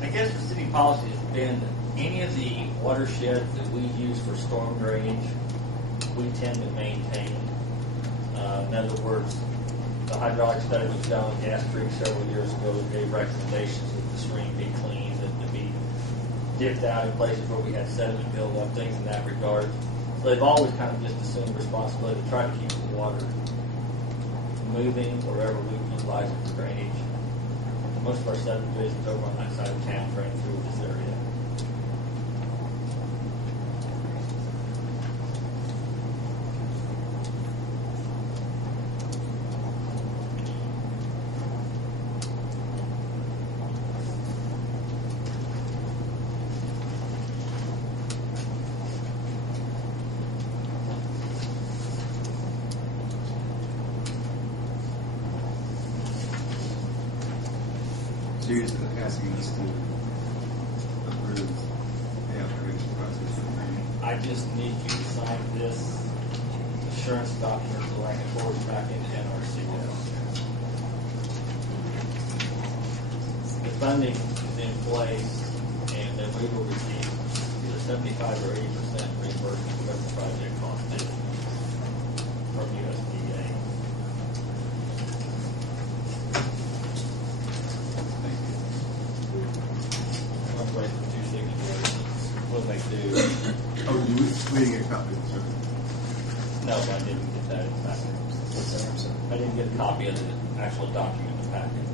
I guess the city policy has been that any of the watersheds that we use for storm drainage, we tend to maintain. In other words, the hydraulic study was done on Gas Creek several years ago. We gave recommendations that the stream be cleaned and to be dipped out in places where we had sediment buildup, things in that regard. So they've always kind of just assumed responsibility to try to keep the water moving wherever we utilize it for drainage. Most of our subdivisions over on that side of town drain through this area. So you're just asking us to approve the application process? I just need you to sign this assurance document so I can forward it back into NRCS. The funding is in place, and then we will receive either 75 or 80% reimbursement for the project cost is from USDA. Wait for two signatures. What they do? Oh, we didn't get a copy of the certificate. No, I didn't get that in the packet. I didn't get a copy of the actual document in the packet.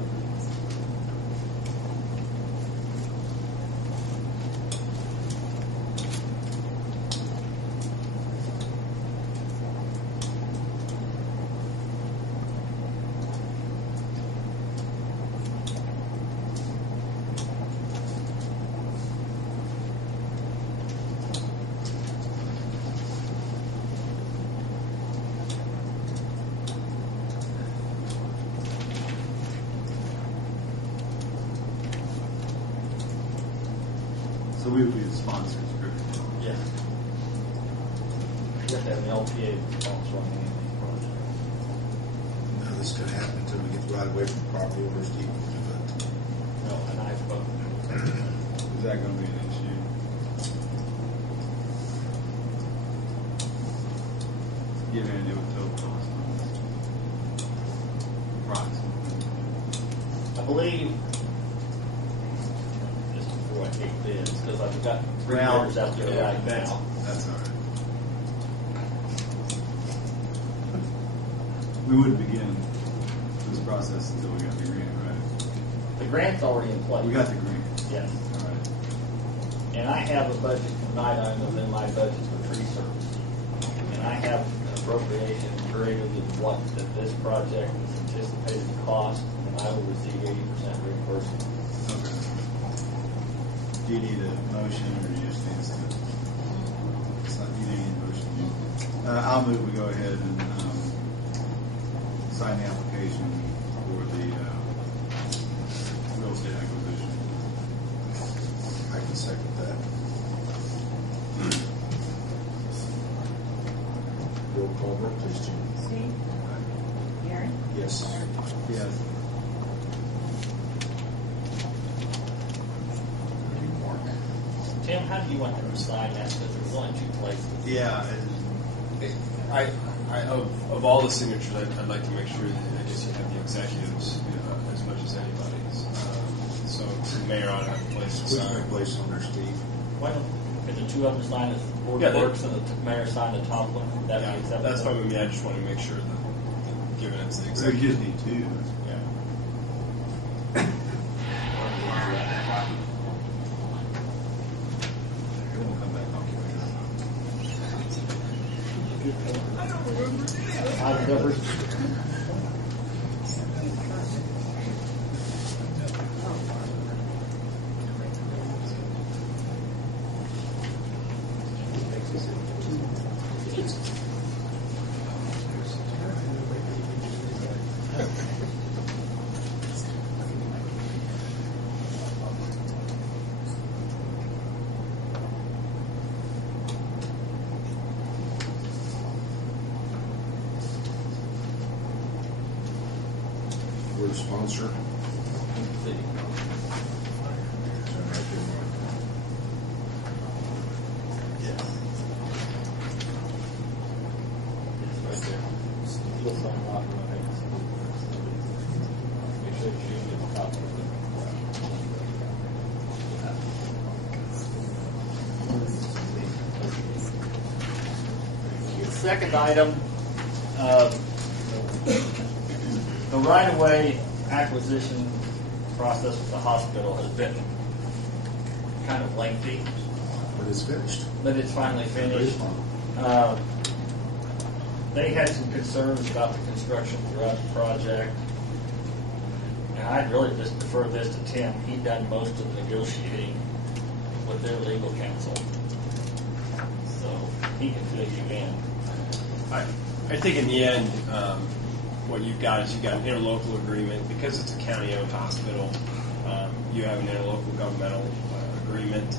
So we would be the sponsors, correct? Yeah. You have to have an LPA sponsor on any of these projects. No, this is going to happen until we get the right away from the property owners to equal to it. No, and I spoke. Is that going to be an issue? You have any idea what total cost on this? Approximately. I believe, just before I take bids, because I've got three Well, bidders out there right now. That's all right. We wouldn't begin this process until we got the grant, right? The grant's already in place. We got the grant. Yes. All right. And I have a budget tonight item in my budget for tree service. And I have an appropriation greater than what that this project is anticipated to cost, and I will receive 80% reimbursement. Okay. Do you need a motion or you just need to? You need a motion. I'll move we go ahead and sign the application for the real estate acquisition. I can second that. Roll call vote, please, Jim. Steve? Gary? Yes. Yes. Mark. Tim, how do you want them to sign that? Because there's only two places. Yeah. Of all the signatures, I'd like to make sure that I guess you have the executives as much as anybody's. So the mayor ought to have a place to Who's going to sign. place on there, Steve? Why don't, if the two of them sign as board Yeah, works and the mayor sign the top one, that'd be acceptable. That's fine with me. I just want to make sure that, given it's the So we executive. just need two. Yeah. We'll come back. I've never. We're the sponsor. City. Yes. It's right there. Little sign off, I think. Make sure you get the copy of it. The second item, the right-of-way acquisition process with the hospital has been kind of lengthy, But it's finished. but it's finally finished. They had some concerns about the construction throughout the project. And I'd really just defer this to Tim. He'd done most of the negotiating with their legal counsel. So he can fill you in. I think in the end, what you've got is you've got an interlocal agreement. Because it's a county-owned hospital, you have an interlocal governmental agreement.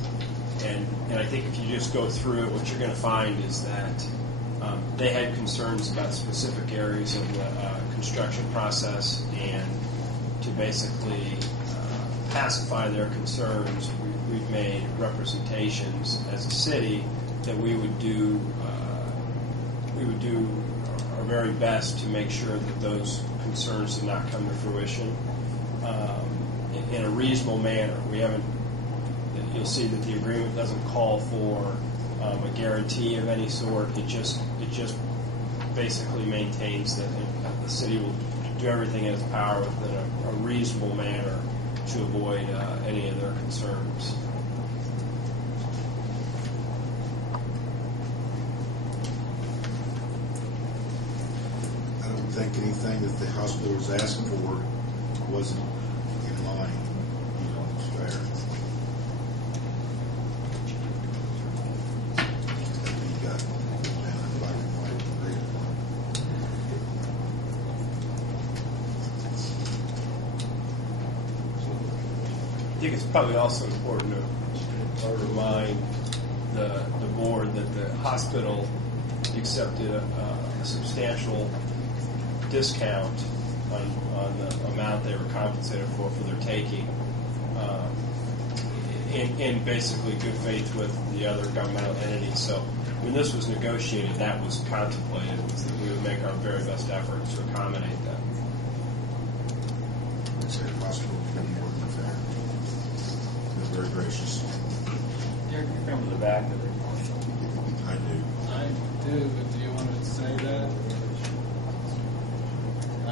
And I think if you just go through it, what you're going to find is that they had concerns about specific areas of the construction process, and to basically pacify their concerns, we've made representations as a city that we would do our very best to make sure that those concerns did not come to fruition in a reasonable manner. We haven't. You'll see that the agreement doesn't call for a guarantee of any sort. It just basically maintains that the city will do everything in its power within a reasonable manner to avoid any of their concerns. I don't think anything that the hospital was asking for wasn't in line. It's fair. You got down in black and white agreement. I think it's probably also important to remind the board that the hospital accepted a substantial discount on the amount they were compensated for their taking, in basically good faith with the other governmental entities. So when this was negotiated, that was contemplated, was that we would make our very best efforts to accommodate them. I'd say the hospital was pretty more than fair. They're very gracious. Derek, you come to the back of the commercial. I do. I do, but do you want to say that? I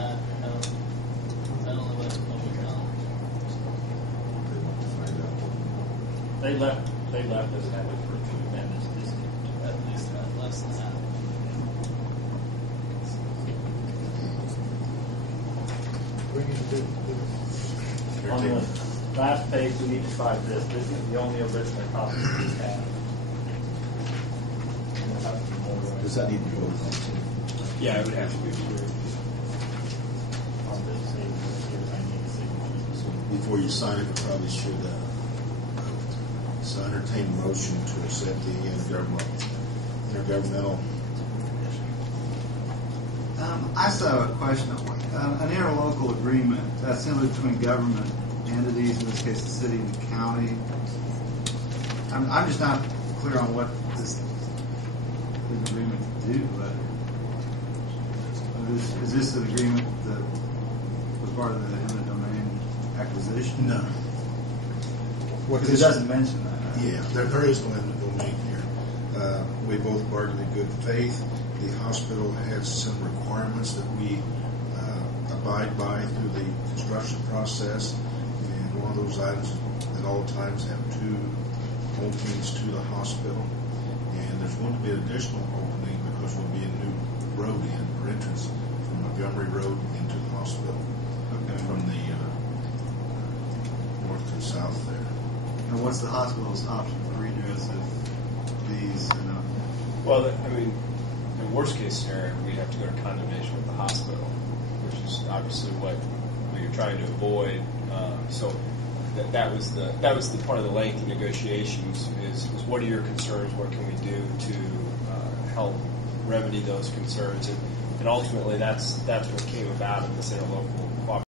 don't know if that's public knowledge. They want to find out. They left us having for a tremendous discount. At least less than that. On the last page, we need to find this. This is the only original copy we have. Does that need to go? Yeah, it would have to be approved. On this page, I need signatures. Before you sign it, you probably should entertain a motion to accept the intergovernmental. I still have a question. An interlocal agreement, that's simply between government entities, in this case the city and the county. I'm just not clear on what this agreement to do, but is this an agreement that was part of the eminent domain acquisition? No. Because it doesn't mention that. Yeah, there is no eminent domain here. We both bargained in good faith. The hospital has some requirements that we abide by through the construction process, and one of those items at all times have 2 openings to the hospital, and there's going to be an additional opening because there'll be a new road in or entrance from Montgomery Road into the hospital, from the north to south there. And what's the hospital's option for redress if these are not? Well, I mean, in worst case scenario, we'd have to go to condemnation with the hospital, which is obviously what we were trying to avoid. So that was the part of the lengthy negotiations is what are your concerns? What can we do to help remedy those concerns? And ultimately, that's what came about in this interlocal